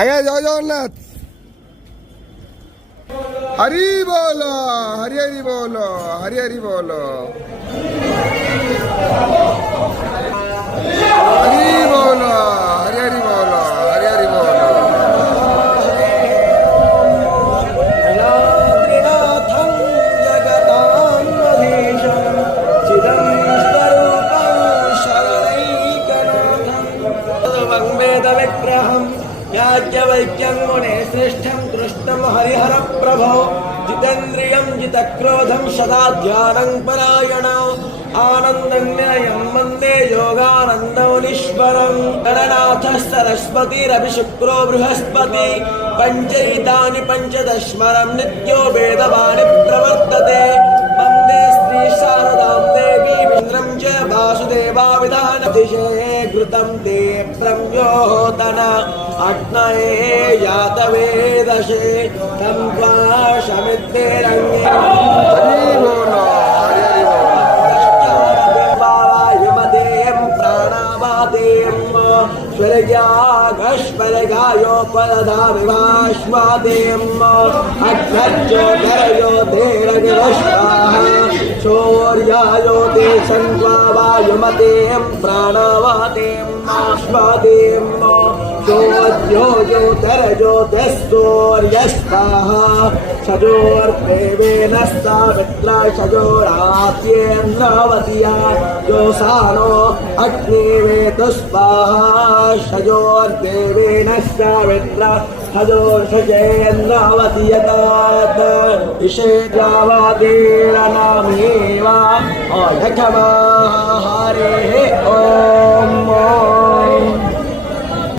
आया जय जगन्नाथ हरि बोलो हरि हरि बोलो हरि हरि बोलो हरि बोलो हरि हरि बोलो हरि हरि बोलो याज्ञवल्क्यं मुने श्रेष्ठं कृष्णं हरिहर प्रभो जितेन्द्रियं जितक्रोधं सदा ध्यानं परायणो आनन्दं निलयं वन्दे योगानन्दमुनीश्वरं गणनाथ सरस्वतीरपि शुक्रो बृहस्पति पञ्चैतानि पञ्चदशमरं नित्यो वेदवाणी प्रवर्तते वन्दे श्री शारदां देवी इन्द्रं च वासुदेवाविधानतिशे घृतं ते प्रम्योतना अग्नये यातवेदशे तं त्वा शमिद्भिरङ्गे हरि बोलो हिमदें प्राणावादें स्वर्गागस्वर्गायोपदधामिवाश्वादें अग्नज्योतिरयो धेरगिरश्वाः शौर्यायो ते सन्त्वा वायुमतें प्राणवादें आश्वादें ज्योत्यो ज्योतिरज्योतिस्तोर्यस्वाहा सजोर्देवेन सावित्रा सजोरात्येन्द्रावत्या जोसानो अग्निवेतु स्वाहा सजोर्देवेन सावित्रा सजोर्षजेन्द्रावतीयतात इषेद्रावादेरनामेवा अयखमा हरेः ॐ